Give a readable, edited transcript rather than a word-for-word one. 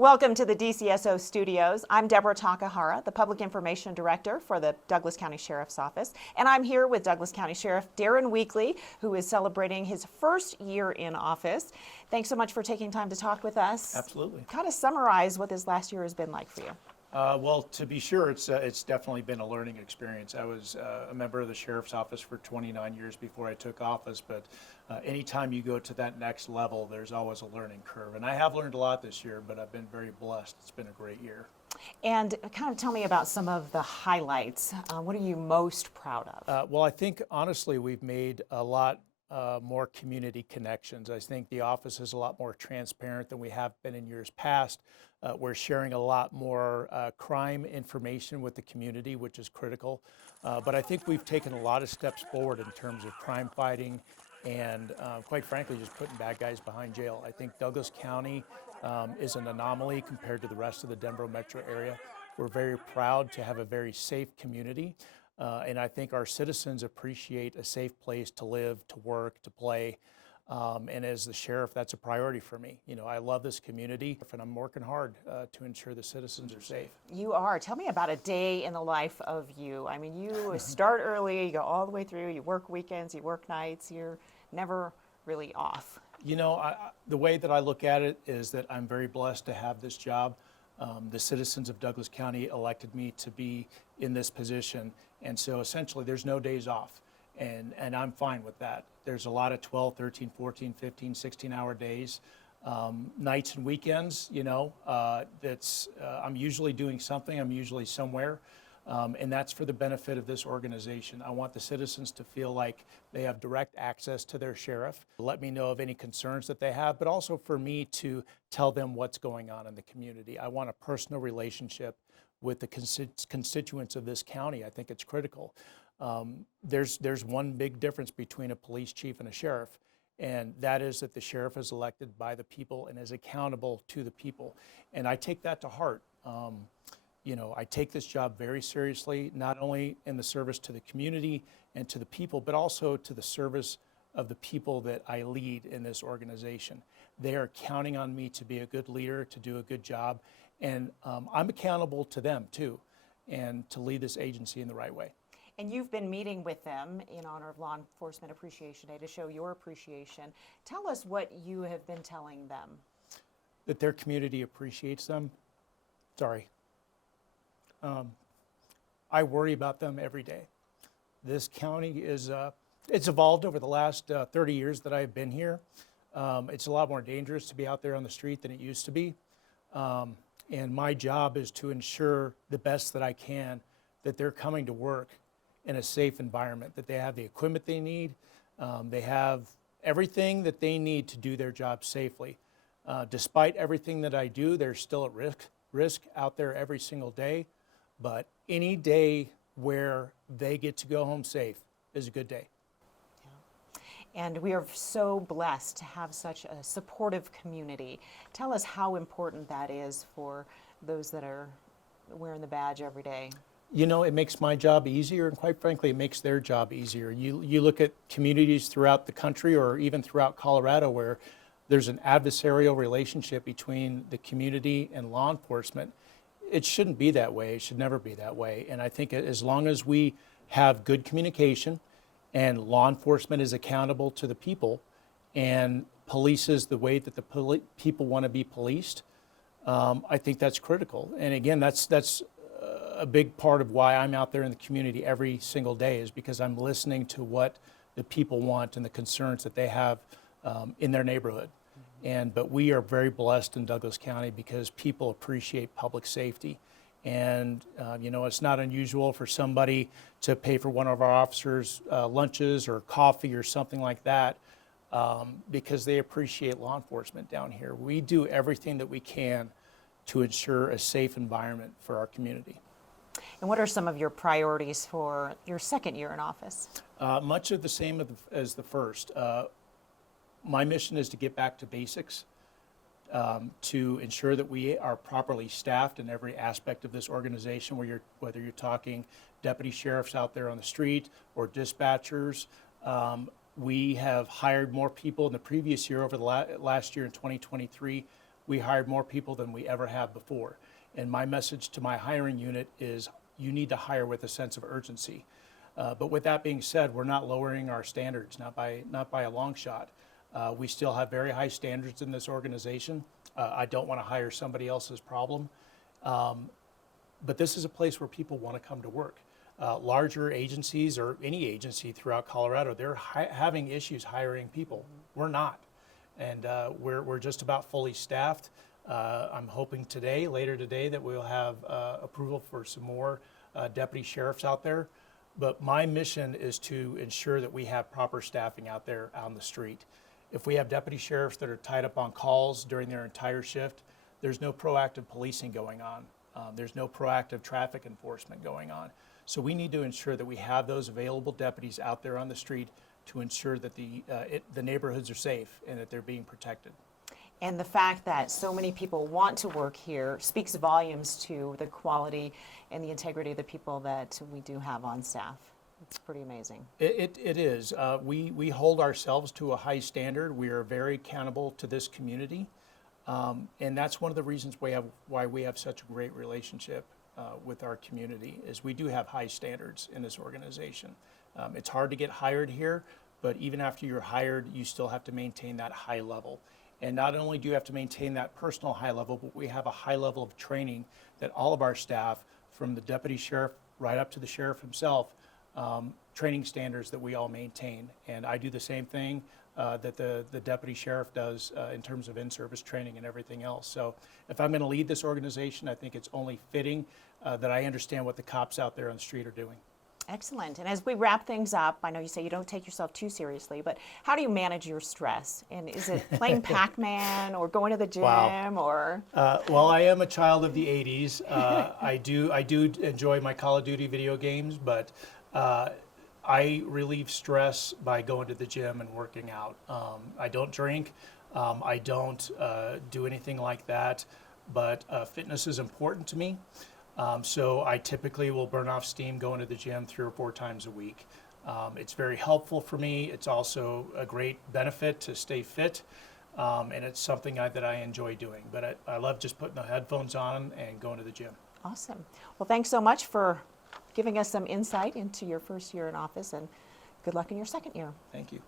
Welcome to the DCSO studios. I'm Deborah Takahara, the Public Information Director for the Douglas County Sheriff's Office, and I'm here with Douglas County Sheriff Darren Weekly, who is celebrating his first year in office. Thanks so much for taking time to talk with us. Absolutely. Kind of summarize what this last year has been like for you. Well, to be sure, it's definitely been a learning experience. I was a member of the Sheriff's Office for 29 years before I took office, but anytime you go to that next level, there's always a learning curve. And I have learned a lot this year, but I've been very blessed. It's been a great year. And kind of tell me about some of the highlights. What are you most proud of? Well, I think, honestly, we've made a lot more community connections. I think the office is a lot more transparent than we have been in years past. We're sharing a lot more crime information with the community, which is critical. But I think we've taken a lot of steps forward in terms of crime fighting and, quite frankly, just putting bad guys behind jail. I think Douglas County is an anomaly compared to the rest of the Denver metro area. We're very proud to have a very safe community. And I think our citizens appreciate a safe place to live, to work, to play. And as the sheriff, that's a priority for me. You know, I love this community, and I'm working hard to ensure the citizens are safe. You are. Tell me about a day in the life of you. I mean, you start early, you go all the way through, you work weekends, you work nights, you're never really off. You know, the way that I look at it is that I'm very blessed to have this job. The citizens of Douglas County elected me to be in this position. And so essentially there's no days off. And I'm fine with that. There's a lot of 12, 13, 14, 15, 16-hour days. Nights and weekends, you know, I'm usually doing something, I'm usually somewhere. And that's for the benefit of this organization. I want the citizens to feel like they have direct access to their sheriff, let me know of any concerns that they have, but also for me to tell them what's going on in the community. I want a personal relationship with the constituents of this county. I think it's critical. There's one big difference between a police chief and a sheriff, and that is that the sheriff is elected by the people and is accountable to the people. And I take that to heart. You know, I take this job very seriously, not only in the service to the community and to the people, but also to the service of the people that I lead in this organization. They are counting on me to be a good leader, to do a good job, and I'm accountable to them too, and to lead this agency in the right way. And you've been meeting with them in honor of Law Enforcement Appreciation Day to show your appreciation. Tell us what you have been telling them. That their community appreciates them. Sorry. I worry about them every day. This county is, it's evolved over the last 30 years that I've been here. It's a lot more dangerous to be out there on the street than it used to be. And my job is to ensure the best that I can that they're coming to work in a safe environment, that they have the equipment they need, they have everything that they need to do their job safely. Despite everything that I do, they're still at risk out there every single day. But any day where they get to go home safe is a good day. Yeah. And we are so blessed to have such a supportive community. Tell us how important that is for those that are wearing the badge every day. You know, it makes my job easier, and quite frankly, it makes their job easier. You look at communities throughout the country or even throughout Colorado where there's an adversarial relationship between the community and law enforcement. It shouldn't be that way. It should never be that way. And I think as long as we have good communication and law enforcement is accountable to the people and polices the way that the people want to be policed, I think that's critical. And again, that's a big part of why I'm out there in the community every single day, is because I'm listening to what the people want and the concerns that they have in their neighborhood. But we are very blessed in Douglas County because people appreciate public safety. And you know, it's not unusual for somebody to pay for one of our officers' lunches or coffee or something like that because they appreciate law enforcement down here. We do everything that we can to ensure a safe environment for our community. And what are some of your priorities for your second year in office? Much of the same as the first. My mission is to get back to basics, to ensure that we are properly staffed in every aspect of this organization, whether you're talking deputy sheriffs out there on the street or dispatchers. We have hired more people in the previous year over the last year in 2023. we hired more people than we ever have before. And my message to my hiring unit is you need to hire with a sense of urgency. But with that being said, we're not lowering our standards, not by a long shot. We still have very high standards in this organization. I don't want to hire somebody else's problem. But this is a place where people want to come to work. Larger agencies or any agency throughout Colorado, they're having issues hiring people. We're not. And we're just about fully staffed. I'm hoping later today, that we'll have approval for some more deputy sheriffs out there. But my mission is to ensure that we have proper staffing out there on the street. If we have deputy sheriffs that are tied up on calls during their entire shift, there's no proactive policing going on. There's no proactive traffic enforcement going on. So we need to ensure that we have those available deputies out there on the street to ensure that the neighborhoods are safe and that they're being protected. And the fact that so many people want to work here speaks volumes to the quality and the integrity of the people that we do have on staff. It's pretty amazing. It is. We hold ourselves to a high standard. We are very accountable to this community. And that's one of the reasons why we have such a great relationship with our community, is we do have high standards in this organization. It's hard to get hired here, but even after you're hired, you still have to maintain that high level. And not only do you have to maintain that personal high level, but we have a high level of training that all of our staff, from the deputy sheriff right up to the sheriff himself, training standards that we all maintain. And I do the same thing that the deputy sheriff does in terms of in-service training and everything else. So if I'm going to lead this organization, I think it's only fitting that I understand what the cops out there on the street are doing. Excellent. And as we wrap things up, I know you say you don't take yourself too seriously, but how do you manage your stress? And is it playing Pac-Man or going to the gym? Wow. Or? Well, I am a child of the 80s. I do enjoy my Call of Duty video games, but I relieve stress by going to the gym and working out. I don't drink. I don't do anything like that, but fitness is important to me. So I typically will burn off steam going to the gym 3 or 4 times a week. It's very helpful for me. It's also a great benefit to stay fit, and it's something that I enjoy doing. But I love just putting the headphones on and going to the gym. Awesome. Well, thanks so much for giving us some insight into your first year in office, and good luck in your second year. Thank you.